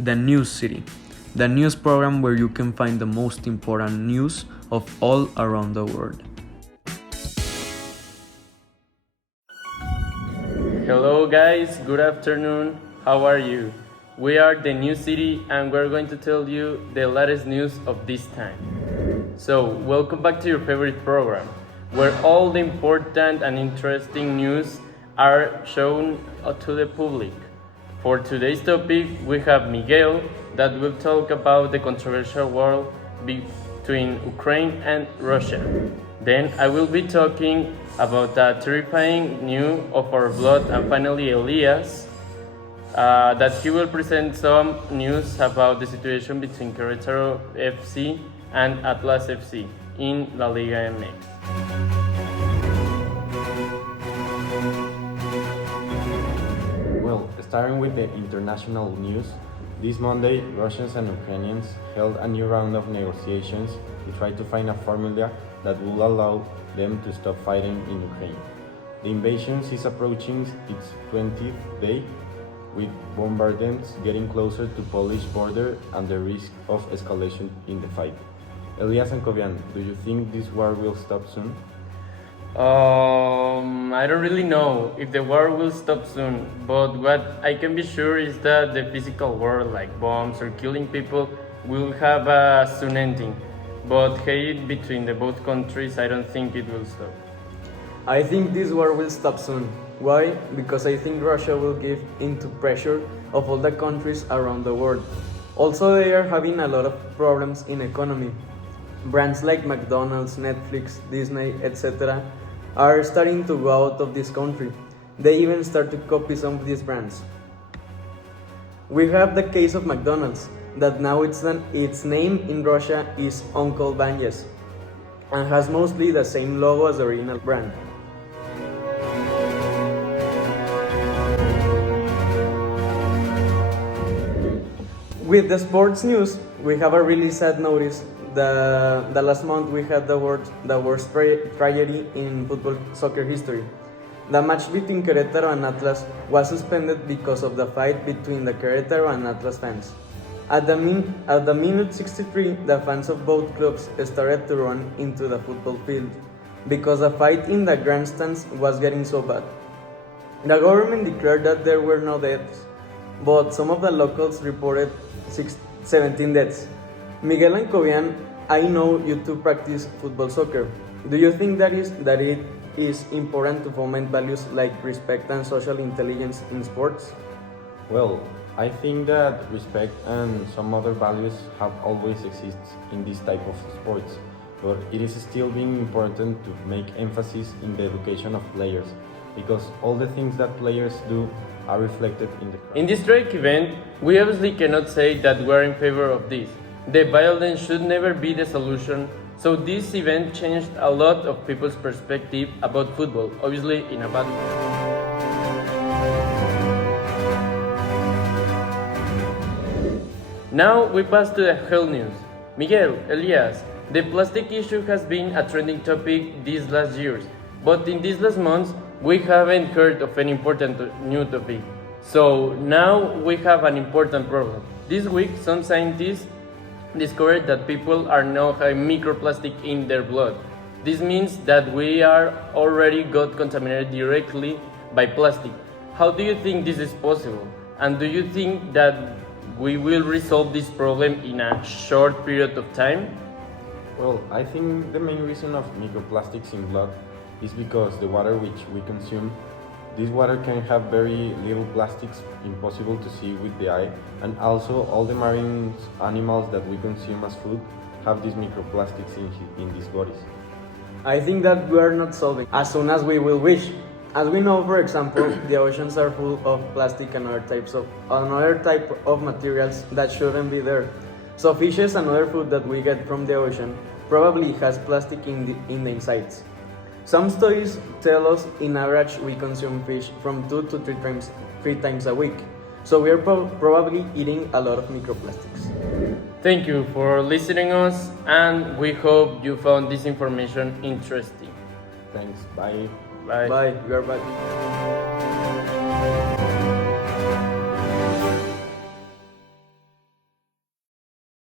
The News City, the news program where you can find the most important news of all around the world. Hello guys, good afternoon. How are you? We are the New City and we're going to tell you the latest news of this time. So, welcome back to your favorite program, where all the important and interesting news are shown to the public. For today's topic, we have Miguel that will talk about the controversial war between Ukraine and Russia. Then I will be talking about the terrifying news of our blood, and finally Elías that he will present some news about the situation between Querétaro FC and Atlas FC in La Liga MX. Well, starting with the international news, this Monday, Russians and Ukrainians held a new round of negotiations to try to find a formula that will allow them to stop fighting in Ukraine. The invasion is approaching its 20th day, with bombardments getting closer to Polish border and the risk of escalation in the fight. Elías and Kovian, do you think this war will stop soon? I don't really know if the war will stop soon, but what I can be sure is that the physical war, like bombs or killing people, will have a soon ending. But hate between the both countries, I don't think it will stop. I think this war will stop soon. Why? Because I think Russia will give into pressure of all the countries around the world. Also, they are having a lot of problems in economy. Brands like McDonald's, Netflix, Disney, etc. are starting to go out of this country. They even start to copy some of these brands. We have the case of McDonald's, that now its name in Russia is Uncle Banjes, and has mostly the same logo as the original brand. With the sports news, we have a really sad notice. The last month we had the worst tragedy in football soccer history. The match between Querétaro and Atlas was suspended because of the fight between the Querétaro and Atlas fans. At the minute 63, the fans of both clubs started to run into the football field because the fight in the grandstands was getting so bad. The government declared that there were no deaths, but some of the locals reported 17 deaths. Miguel and Kovian, I know you two practice football soccer. Do you think that it is important to foment values like respect and social intelligence in sports? Well, I think that respect and some other values have always existed in this type of sports, but it is still being important to make emphasis in the education of players, because all the things that players do are reflected in the crowd. In this strike event, we obviously cannot say that we're in favor of this. The violence should never be the solution, so this event changed a lot of people's perspective about football, obviously in a bad way. Now we pass to the health news. Miguel, Elías, the plastic issue has been a trending topic these last years, but in these last months we haven't heard of an important new topic. So now we have an important problem. This week some scientists discovered that people are now having microplastic in their blood. This means that we are already got contaminated directly by plastic. How do you think this is possible? And do you think that we will resolve this problem in a short period of time? Well, I think the main reason of microplastics in blood is because the water which we consume, this water can have very little plastics, impossible to see with the eye, and also all the marine animals that we consume as food have these microplastics in these bodies. I think that we are not solving as soon as we will wish. As we know, for example, the oceans are full of plastic and another type of materials that shouldn't be there. So fishes and other food that we get from the ocean probably has plastic in the insides. Some studies tell us in average we consume fish from 2 to 3 times a week. So we are probably eating a lot of microplastics. Thank you for listening us, and we hope you found this information interesting. Thanks. Bye. Bye. Bye. We are back.